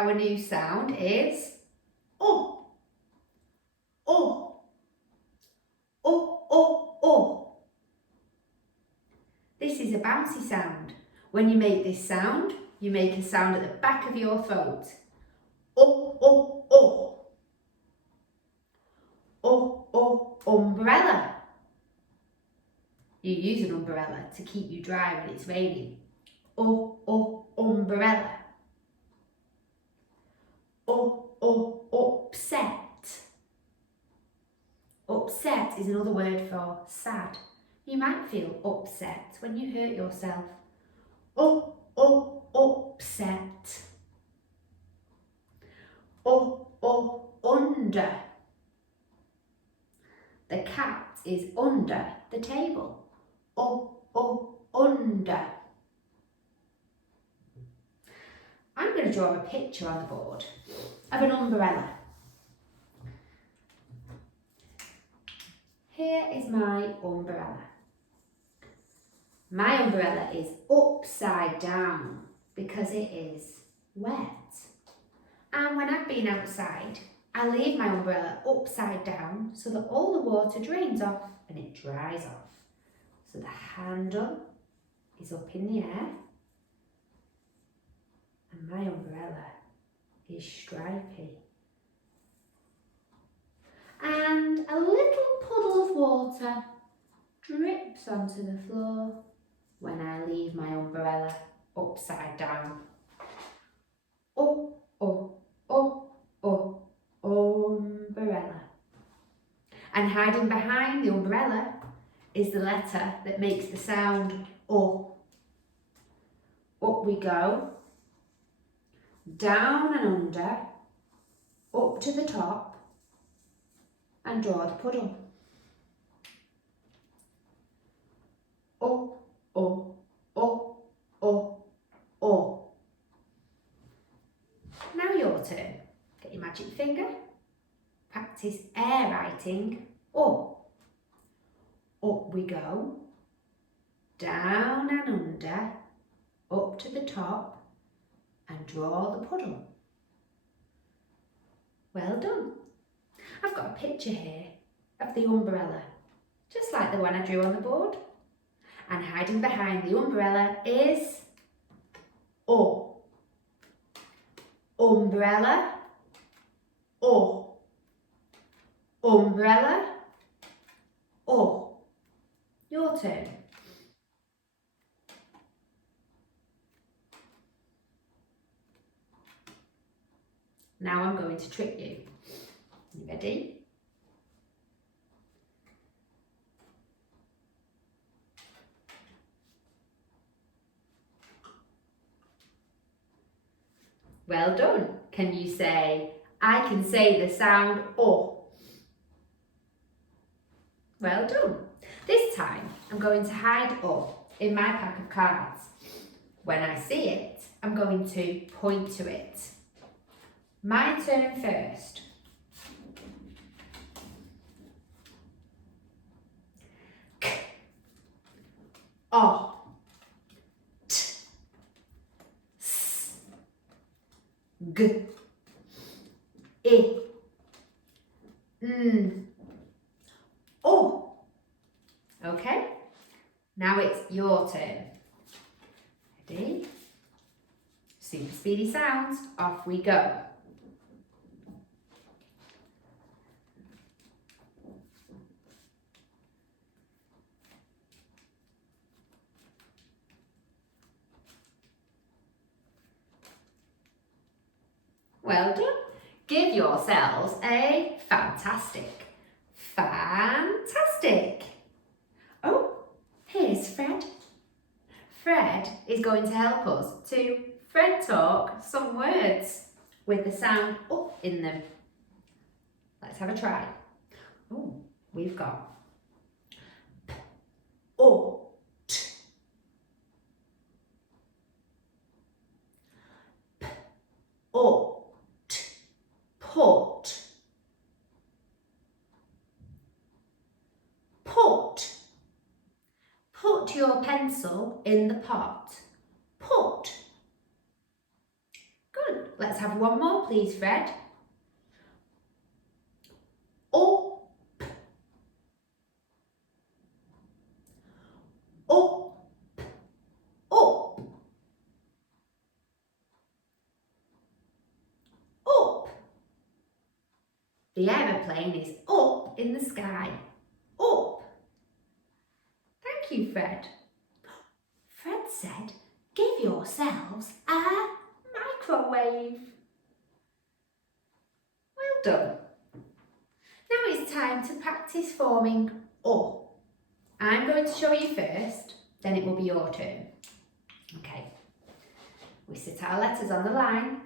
our new sound is oh, oh, oh, oh, oh. This is a bouncy sound. When you make this sound, you make a sound at the back of your throat. Oh, oh, oh. Oh, oh, umbrella. You use an umbrella to keep you dry when it's raining. Oh, oh, umbrella. Oh, oh, upset. Upset is another word for sad. You might feel upset when you hurt yourself. Oh, oh, upset. Oh, oh, under. The cat is under the table. Oh, oh, under. I'm going to draw a picture on the board of an umbrella. Here is my umbrella. My umbrella is upside down because it is wet. And when I've been outside, I leave my umbrella upside down so that all the water drains off and it dries off. So the handle is up in the air and my umbrella is stripy. And a little puddle of water drips onto the floor when I leave my umbrella upside down. Oh, oh, oh, oh, umbrella. And hiding behind the umbrella is the letter that makes the sound O. Up we go, down and under, up to the top, and draw the puddle. Oh, oh, oh, oh, oh. Now your turn. Get your magic finger. Practice air writing. Oh. Up we go. Down and under. Up to the top. And draw the puddle. Well done. I've got a picture here of the umbrella, just like the one I drew on the board. And hiding behind the umbrella is O. Umbrella, O. Umbrella, O. Your turn. Now I'm going to trick you. You ready? Well done. Can you say, I can say the sound O? Well done. This time I'm going to hide O in my pack of cards. When I see it, I'm going to point to it. My turn first. K, O, T, S, G, I, N, O. Okay, now it's your turn. Ready? Super speedy sounds, off we go. Well done. Give yourselves a fantastic. Fantastic. Oh, here's Fred. Fred is going to help us to Fred talk some words with the sound up in them. Let's have a try. Oh, we've got P, O, T. P, O, T. Put. Put. Put your pencil in the pot. Put. Good. let's have one more, please, Fred. Up. Up. Up. Up. The aeroplane is up in the sky. Up. Thank you, Fred. Fred said, give yourselves a microwave. Well done. Now it's time to practice forming O. I'm going to show you first, then it will be your turn. Okay. We sit our letters on the line.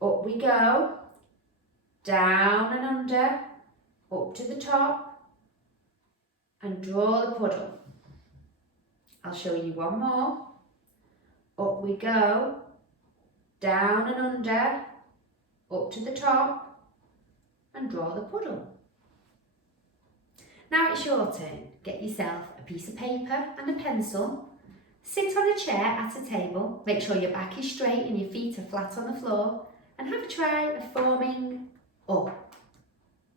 Up we go. Down and under. Up to the top. And draw the puddle. I'll show you one more. Up we go. Down and under. Up to the top. And draw the puddle. Now it's your turn. Get yourself a piece of paper and a pencil. Sit on a chair at a table. Make sure your back is straight and your feet are flat on the floor. And have a try of forming O.